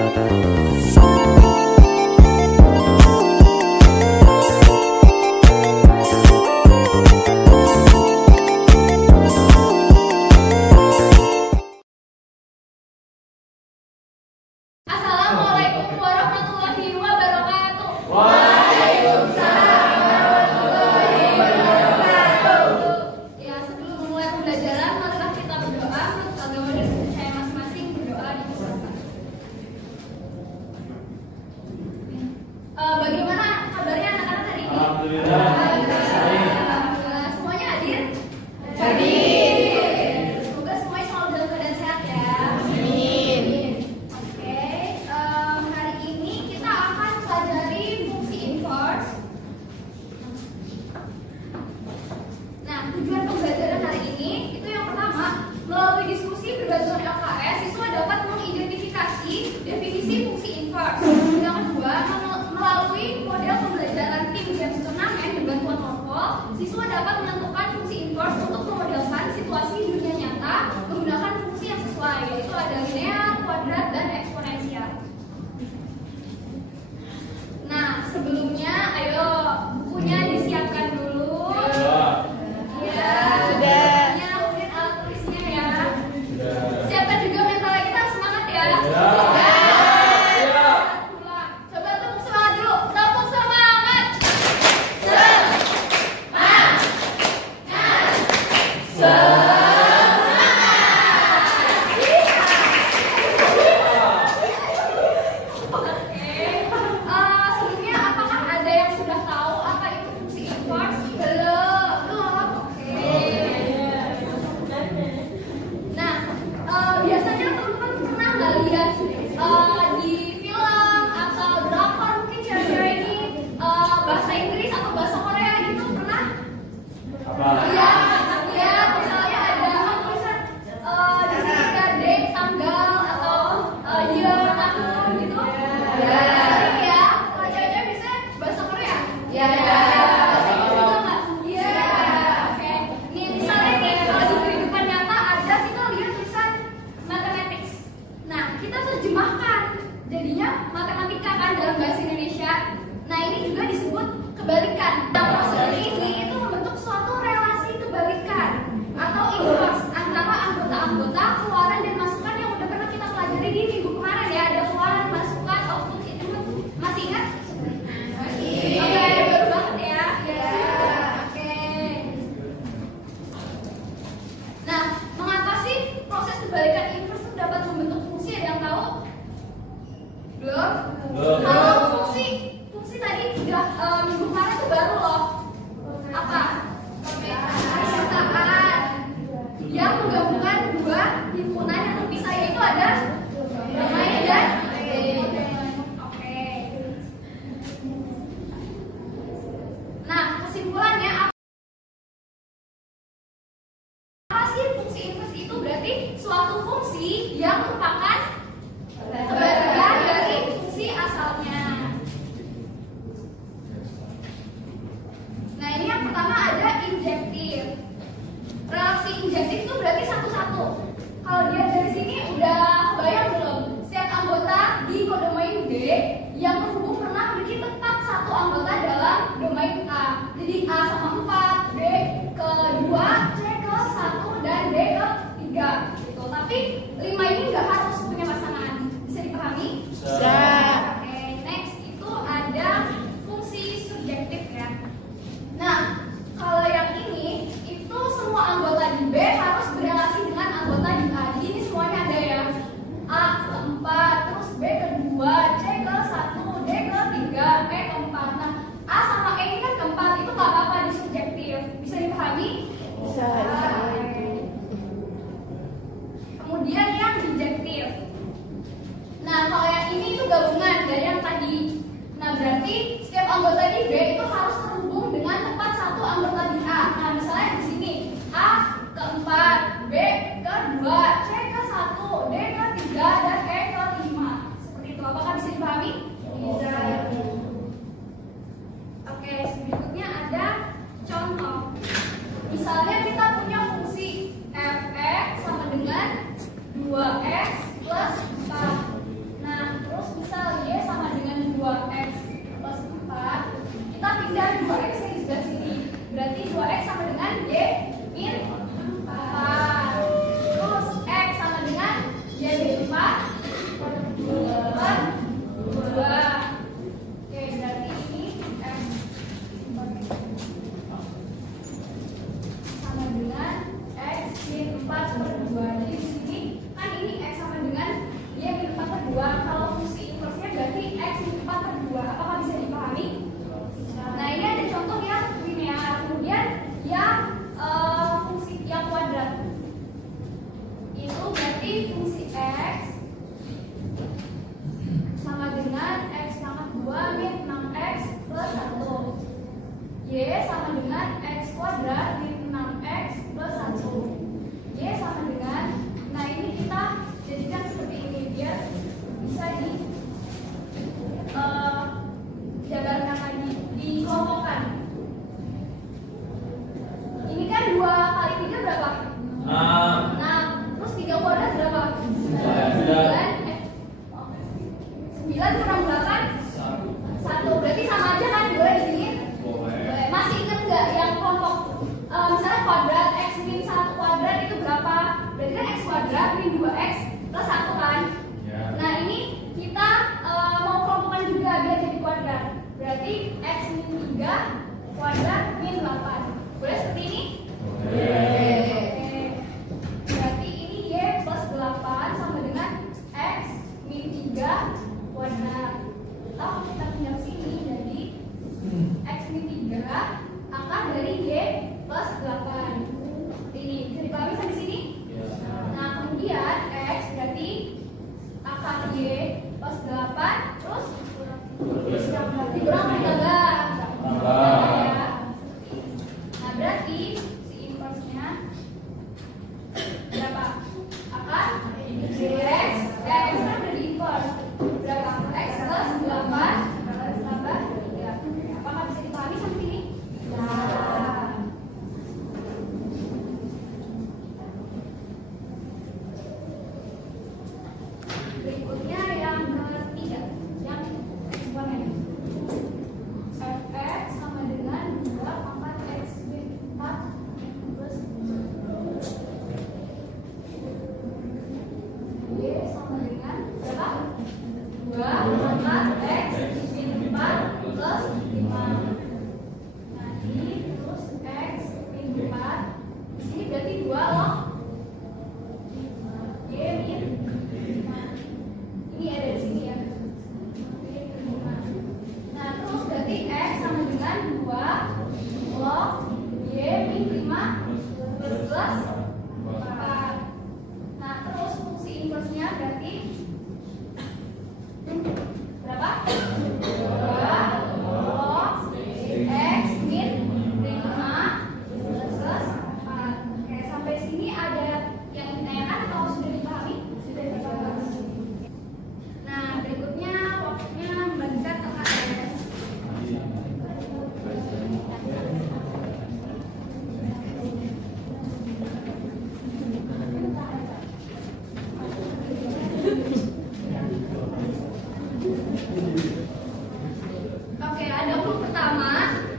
Assalamualaikum warahmatullahi wabarakatuh. Waalaikumsalam warahmatullahi wabarakatuh. Ya, sebelum memulai pembelajaran, marilah kita berdoa menurut agama dan percaya masing-masing. Berdoa dipersilakan. Bagaimana kabarnya anak-anak hari ini? Alhamdulillah. Alhamdulillah. Semuanya hadir? Hadir. Semoga semuanya selalu dalam keadaan sehat ya. Amin. Oke, hari ini kita akan pelajari fungsi inverse. Nah, tujuan pembelajaran hari ini itu yang pertama, melalui diskusi berbantuan LKS, siswa dapat mengidentifikasi definisi fungsi inverse. Yang kedua, melalui model pembelajaran tim games turnamen berbantuan Orpol, siswa dapat menentukan fungsi inverse untuk memodelkan situasi dunia nyata menggunakan fungsi yang sesuai, yaitu ada linear, kuadrat, dan eksponensial. Nah, sebelumnya, ayo bukunya disiapkan dulu. Ya, Sudah. bukunya, mungkin alat tulisnya ya. Siapkan juga mentalnya, kita semangat ya. Coba tepuk semangat dulu. Tepuk semangat. Sebelumnya apakah ada yang sudah tahu apa itu fungsi inverse? Belum. Oke. Nah, biasanya teman-teman pernah nggak lihat di film atau drakor, mungkin cewek-cewek ini bahasa Inggris atau bahasa Korea gitu, pernah? Apa? Iya, iya. Misalnya ada tulisan di sini ada date, tanggal atau year, tahun gitu. Ya, sering ya. Kalau cewek-cewek biasanya bahasa Korea. Ya. Bahasa Inggris juga nggak? Iya. Oke. Nih misalnya nih kalau di kehidupan nyata ada kita lihat tulisan mathematics. Nah, kita terjemahkan jadinya matematika kan dalam bahasa Indonesia. Nah, ini juga disebut kebalikan. Nah, prosedur ini itu membentuk suatu relasi kebalikan atau inverse antara anggota-anggota, keluaran dan masukan yang udah pernah kita pelajari di minggu kemarin ya. Ada keluaran, masukan, output itu masih ingat? Masih. Oke, baru banget ya. Ya. Oke. Nah, mengapa sih proses kebalikan inverse itu dapat membentuk fungsi? Ada yang tahu? Belum? Belum. Kalau fungsi tadi udah minggu kemarin tuh baru loh. Apa? Persamaan yang menggabungkan dua himpunan yang terpisah, yaitu ada domain berikutnya yang ketiga, yang eksponen. Fx sama dengan 2 pangkat X min 4 plus Y sama dengan berapa? 2 pangkat X min 4 plus 5. Nah ini terus X min 4. Di sini berarti 2 loh. Y min 5. Ini ada di sini ya. Y min 5. Nah terus berarti X sama dengan 2 log Y min 5 plus 4. Nah terus fungsi inversnya berarti berapa? 2 log X min 5 plus 4. Oke, sampai sini ada yang ditanyakan atau sudah dipahami? Sudah dipahami. Nah berikutnya waktunya membagikan LKS. Oke, ada clue pertama,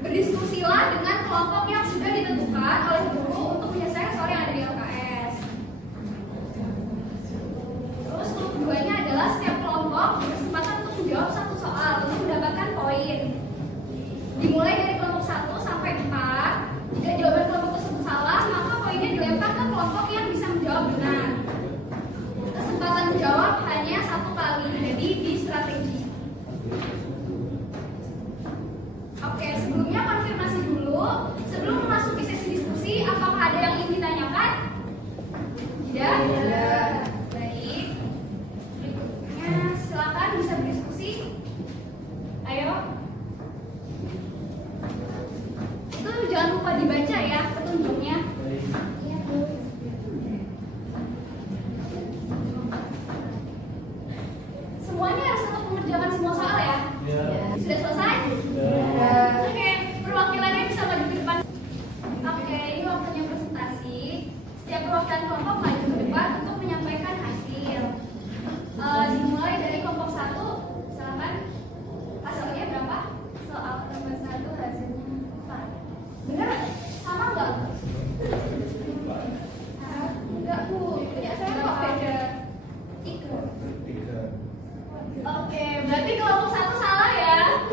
berdiskusilah dengan kelompok yang sudah ditentukan oleh guru untuk menyelesaikan soal yang ada di LKS. Terus clue keduanya adalah setiap kelompok berkesempatan untuk menjawab satu soal untuk mendapatkan poin. Dimulai dari kelompok 1 sampai 4. Jika jawaban kelompok tersebut salah, maka poinnya dilempar ke kelompok yang bisa menjawab benar. Kesempatan menjawab hanya 1 kali, jadi di strategi. Oke, sebelumnya konfirmasi dulu. Sebelum memasuki sesi diskusi, apakah ada yang ingin ditanyakan? Tidak? Tidak. Baik. Berikutnya, silakan bisa berdiskusi. Ayo. Itu jangan lupa dibaca ya petunjuknya. Semuanya harus tetap mengerjakan semua soal ya? Sudah selesai? Oke, perwakilannya bisa maju ke depan. Oke, ini waktunya presentasi. Setiap perwakilan kelompok maju ke depan untuk menyampaikan hasil. Dimulai dari kelompok 1, silakan. Hasilnya berapa? Soal kelompok 1 hasilnya 4. Bener? Sama nggak? Enggak Bu, punya saya kok beda. 3. Oke, berarti kelompok 1 salah ya?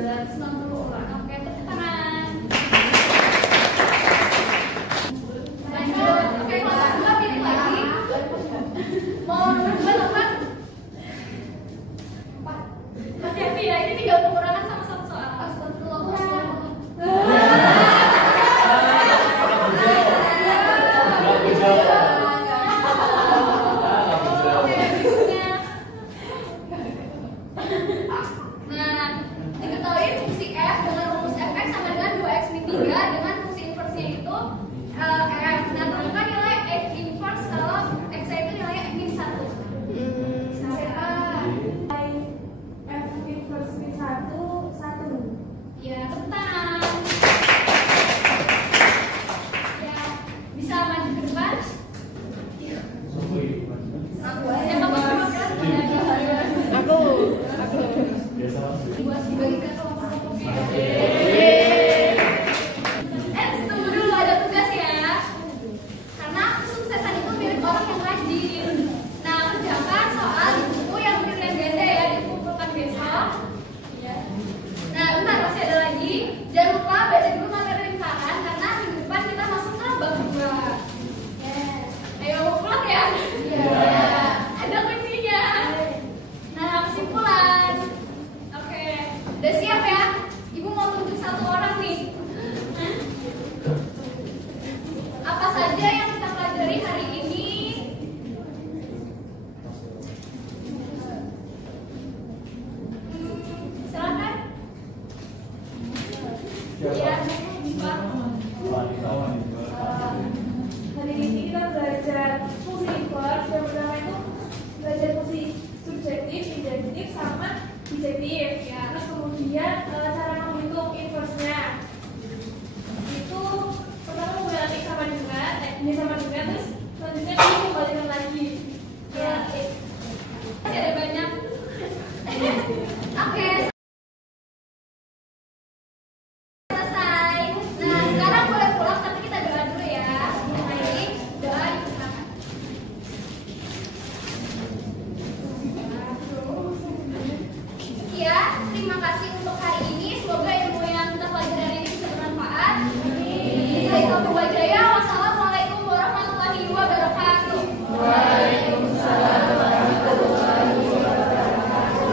orang. Oke, tepuk tangan. Lanjut. Oke, kelompok 2 pilih lagi. Mau nomor 2 nomor 4. Hati-hati ya, ini tinggal pengurangan sama satu soal. Astagfirullah. Nah, diketahui fungsi f dengan rumus fx sama dengan 2x min 3 dengan fungsi inversnya itu f. Nah, temukan nilai x inverse kalau x itu nilainya x min 1. F inverse min 1 1. Ya, tenang. Ya, bisa maju ke depan. Siapa mau kan? Aku. Buat dibagikan kelompok-kelompoknya. Tunggu dulu, ada tugas ya. Karena kesuksesan itu milik orang yang rajin. Nah, kerjakan soal di buku yang pilihan ganda ya, dikumpulkan besok. Nah, bentar, masih ada lagi. Jangan lupa baca dulu materi lingkaran karena minggu depan kita masuk ke bab 2. Ayo mau pulang ya? Ada kuncinya. Nah, kesimpulan. Oke, udah siap ya? Ibu mau tunjuk satu orang nih. Apa saja yang kita pelajari hari ini? Silakan. Ya, Hari ini kita belajar fungsi inverse. Yang pertama itu belajar fungsi subjektif, induktif, sama bijektif. Ya, terus kemudian cara menghitung inverse-nya. Itu pertama menggunakan x sama dengan, y sama dengan, terus selanjutnya kita kembalikan lagi. ya. Masih ada banyak. Oke. Selesai. Nah, sekarang boleh pulang tapi kita doa dulu ya. Baik, doa dipersilakan. Sekian, terima kasih untuk hari ini. Semoga ilmu yang kita pelajari hari ini bisa bermanfaat. Baik, Bapak Jaya. Wassalamualaikum warahmatullahi wabarakatuh. Waalaikumsalam warahmatullahi wabarakatuh.